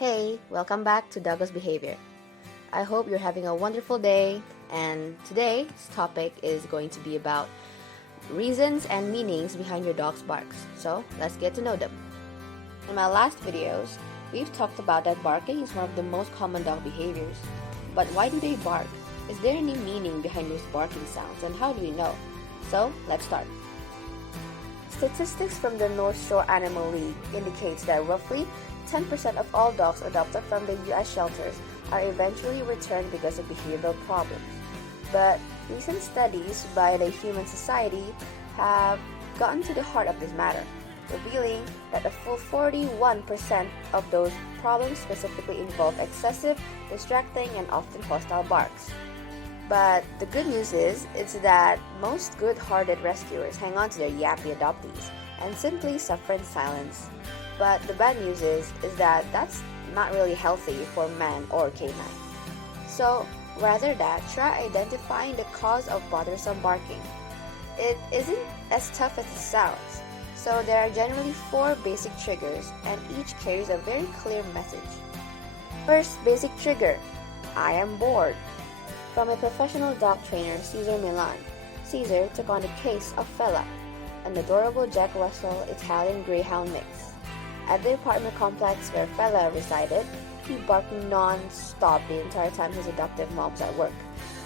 Hey, welcome back to Douglas Behavior. I hope you're having a wonderful day, and today's topic is going to be about reasons and meanings behind your dog's barks. So, let's get to know them. In my last videos, we've talked about that barking is one of the most common dog behaviors. But why do they bark? Is there any meaning behind those barking sounds, and how do we know? So, let's start. Statistics from the North Shore Animal League indicates that roughly 10% of all dogs adopted from the U.S. shelters are eventually returned because of behavioral problems. But recent studies by the Humane Society have gotten to the heart of this matter, revealing that a full 41% of those problems specifically involve excessive, distracting, and often hostile barks. But the good news is that most good-hearted rescuers hang on to their yappy adoptees and simply suffer in silence. But the bad news is that that's not really healthy for man or canine. So rather that, try identifying the cause of bothersome barking. It isn't as tough as it sounds. So there are generally 4 basic triggers, and each carries a very clear message. First basic trigger: I am bored. From a professional dog trainer, Cesar Milan, Cesar took on the case of Fella, an adorable Jack Russell Italian Greyhound mix. At the apartment complex where Fella resided, he barked non-stop the entire time his adoptive mom was at work,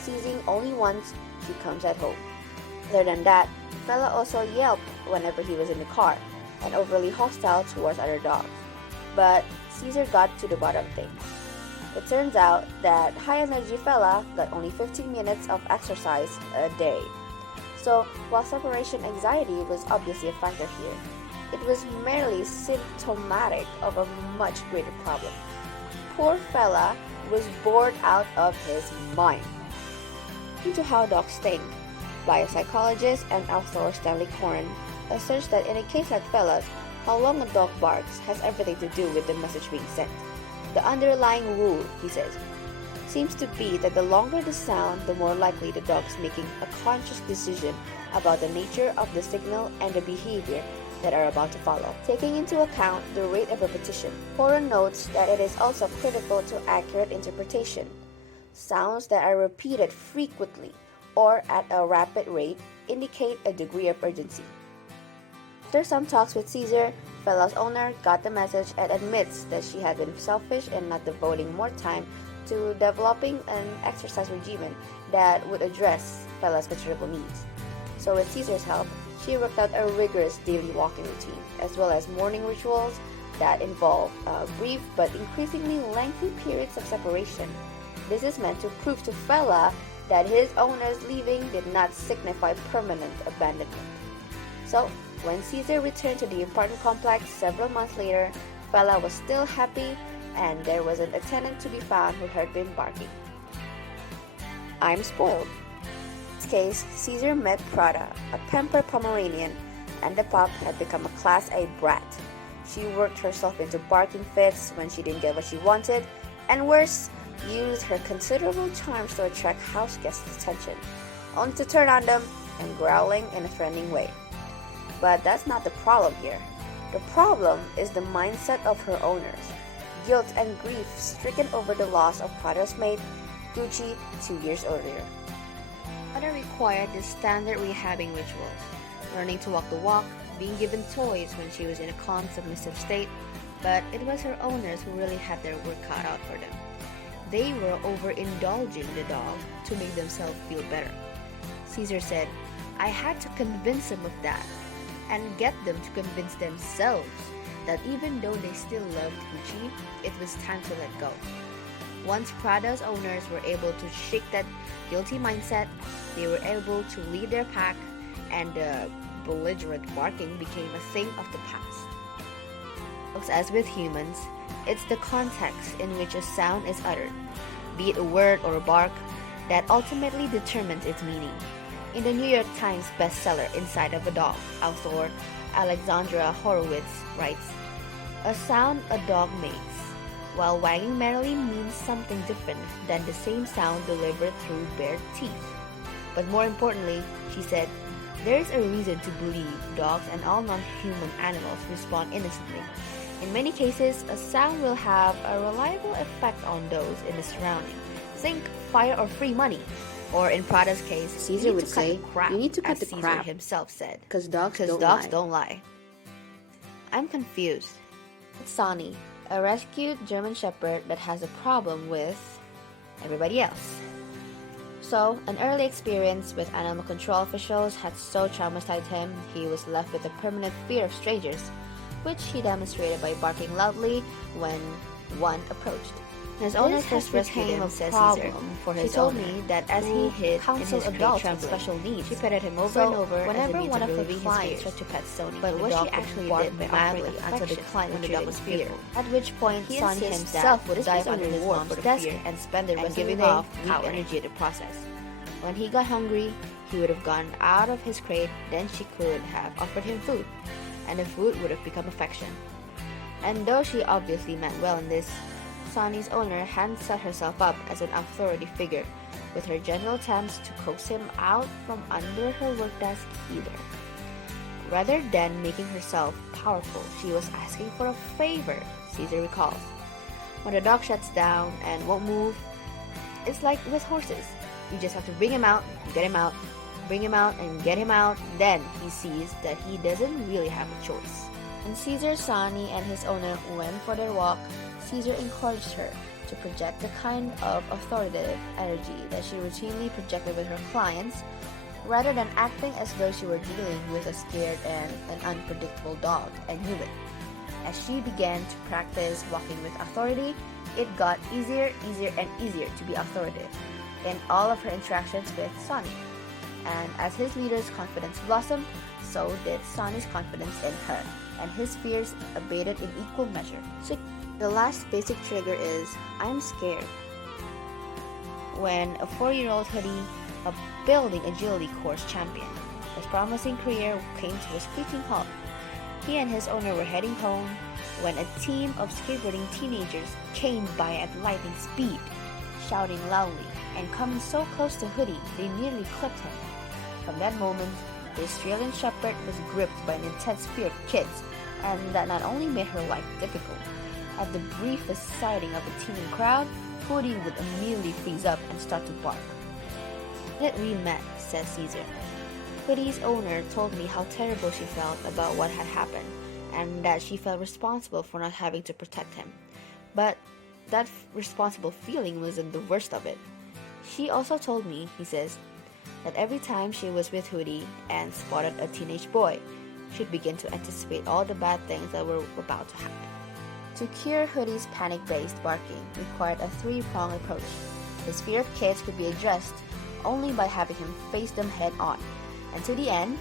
ceasing only once she comes at home. Other than that, Fella also yelped whenever he was in the car, and overly hostile towards other dogs. But Cesar got to the bottom of things. It turns out that high-energy Fella got only 15 minutes of exercise a day. So, while separation anxiety was obviously a factor here, it was merely symptomatic of a much greater problem. Poor Fella was bored out of his mind. Into How Dogs Think by psychologist and author Stanley Coren asserts that in a case like Fella's, how long a dog barks has everything to do with the message being sent. The underlying rule, he says, seems to be that the longer the sound, the more likely the dog is making a conscious decision about the nature of the signal and the behavior that are about to follow. Taking into account the rate of repetition, Coren notes that it is also critical to accurate interpretation. Sounds that are repeated frequently or at a rapid rate indicate a degree of urgency. After some talks with Cesar, Fella's owner got the message and admits that she had been selfish in not devoting more time to developing an exercise regimen that would address Fella's considerable needs. So with Cesar's help, she worked out a rigorous daily walking routine, as well as morning rituals that involve brief but increasingly lengthy periods of separation. This is meant to prove to Fella that his owner's leaving did not signify permanent abandonment. So, when Cesar returned to the apartment complex several months later, Fella was still happy, and there wasn't a tenant to be found who had been barking. I'm spoiled. In this case, Cesar met Prada, a pampered Pomeranian, and the pup had become a Class A brat. She worked herself into barking fits when she didn't get what she wanted, and worse, used her considerable charms to attract house guests' attention, only to turn on them and growling in a threatening way. But that's not the problem here. The problem is the mindset of her owners. Guilt and grief stricken over the loss of Prada's mate, Gucci, 2 years earlier. Prada required the standard rehabbing rituals, learning to walk the walk, being given toys when she was in a calm, submissive state, but it was her owners who really had their work cut out for them. They were overindulging the dog to make themselves feel better. Cesar said, I had to convince them of that, and get them to convince themselves that even though they still loved Gucci, it was time to let go. Once Prada's owners were able to shake that guilty mindset, they were able to lead their pack, and the belligerent barking became a thing of the past. As with humans, it's the context in which a sound is uttered, be it a word or a bark, that ultimately determines its meaning. In the New York Times bestseller Inside of a Dog, author Alexandra Horowitz writes, a sound a dog makes while wagging merrily means something different than the same sound delivered through bared teeth. But more importantly, she said, there is a reason to believe dogs and all non-human animals respond innocently. In many cases, a sound will have a reliable effect on those in the surrounding. Think fire or free money. Or in Prada's case, Caesar would say, "You need to cut the crap," crap, himself said. because dogs Because don't dogs lie. don't lie. I'm confused. It's Sonny, a rescued German Shepherd that has a problem with everybody else. So, an early experience with animal control officials had so traumatized him, he was left with a permanent fear of strangers, which he demonstrated by barking loudly when one approached. His owner first rescued him, says Caesar, for his told me that as he hid in his crate with special needs, she petted him over and over whenever one of her clients tried to pet Sony. But what she actually did madly until the client when the dog was fearful. At which point, Sonny himself would dive under his mom's desk and spend the rest of the day weak energy in the process. When he got hungry, he would have gone out of his crate, then she could have offered him food, and the food would have become affection. And though she obviously meant well in this, Sonny's owner hadn't set herself up as an authority figure, with her gentle attempts to coax him out from under her work desk either. Rather than making herself powerful, she was asking for a favor, Caesar recalls. When the dog shuts down and won't move, it's like with horses. You just have to bring him out, get him out, bring him out, and get him out. Then he sees that he doesn't really have a choice. When Caesar, Sonny, and his owner went for their walk, Caesar encouraged her to project the kind of authoritative energy that she routinely projected with her clients, rather than acting as though she were dealing with a scared and an unpredictable dog and human. As she began to practice walking with authority, it got easier and easier to be authoritative in all of her interactions with Sonny. And as his leader's confidence blossomed, so did Sonny's confidence in her, and his fears abated in equal measure. So the last basic trigger is, I'm scared. When a 4-year-old Hoodie, a building agility course champion, his promising career came to a screeching halt. He and his owner were heading home when a team of skateboarding teenagers came by at lightning speed, shouting loudly and coming so close to Hoodie they nearly clipped him. From that moment, the Australian Shepherd was gripped by an intense fear of kids, and that not only made her life difficult. At the briefest sighting of a teeming crowd, Hoodie would immediately freeze up and start to bark. "That we met," says Caesar. Hoodie's owner told me how terrible she felt about what had happened, and that she felt responsible for not having to protect him. But that responsible feeling wasn't the worst of it. She also told me, he says, that every time she was with Hoodie and spotted a teenage boy, she'd begin to anticipate all the bad things that were about to happen. To cure Hoodie's panic-based barking required a 3-pronged approach. His fear of kids could be addressed only by having him face them head-on. And to the end,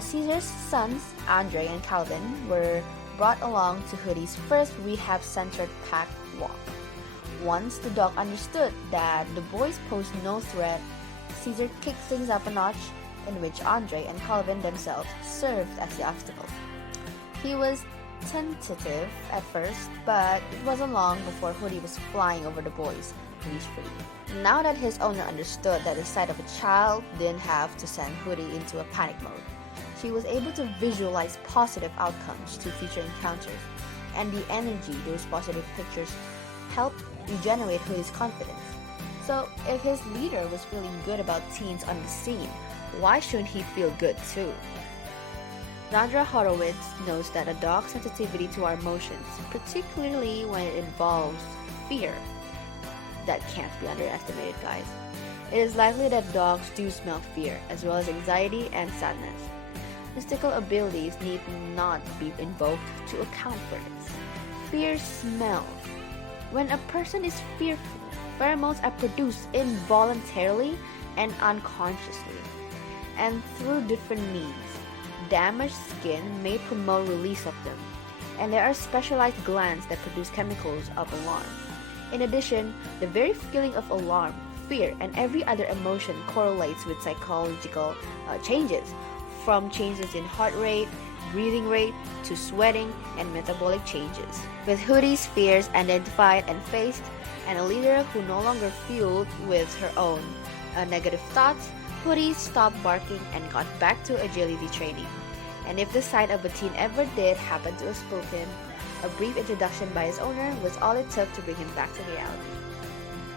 Caesar's sons, Andre and Calvin, were brought along to Hoodie's first rehab-centered pack walk. Once the dog understood that the boys posed no threat, Caesar kicked things up a notch, in which Andre and Calvin themselves served as the obstacle. He was tentative at first, but it wasn't long before Hoodie was flying over the boys, leash-free. Now that his owner understood that the sight of a child didn't have to send Hoodie into a panic mode, she was able to visualize positive outcomes to future encounters, and the energy those positive pictures helped regenerate Hoodie's confidence. So, if his leader was feeling good about teens on the scene, why shouldn't he feel good too? Sandra Horowitz knows that a dog's sensitivity to our emotions, particularly when it involves fear, that can't be underestimated, guys. It is likely that dogs do smell fear, as well as anxiety and sadness. Mystical abilities need not be invoked to account for this. Fear smells. When a person is fearful, pheromones are produced involuntarily and unconsciously, and through different means. Damaged skin may promote release of them, and there are specialized glands that produce chemicals of alarm. In addition, the very feeling of alarm, fear, and every other emotion correlates with psychological changes, from changes in heart rate, breathing rate, to sweating and metabolic changes. With Hoodie's fears identified and faced, and a leader who no longer fueled with her own negative thoughts, Hoodie stopped barking and got back to agility training. And if the sight of a teen ever did happen to have spoken, a brief introduction by his owner was all it took to bring him back to reality.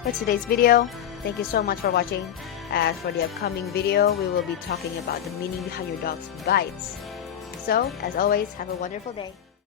For today's video, thank you so much for watching. As for the upcoming video, we will be talking about the meaning behind your dog's bites. So, as always, have a wonderful day.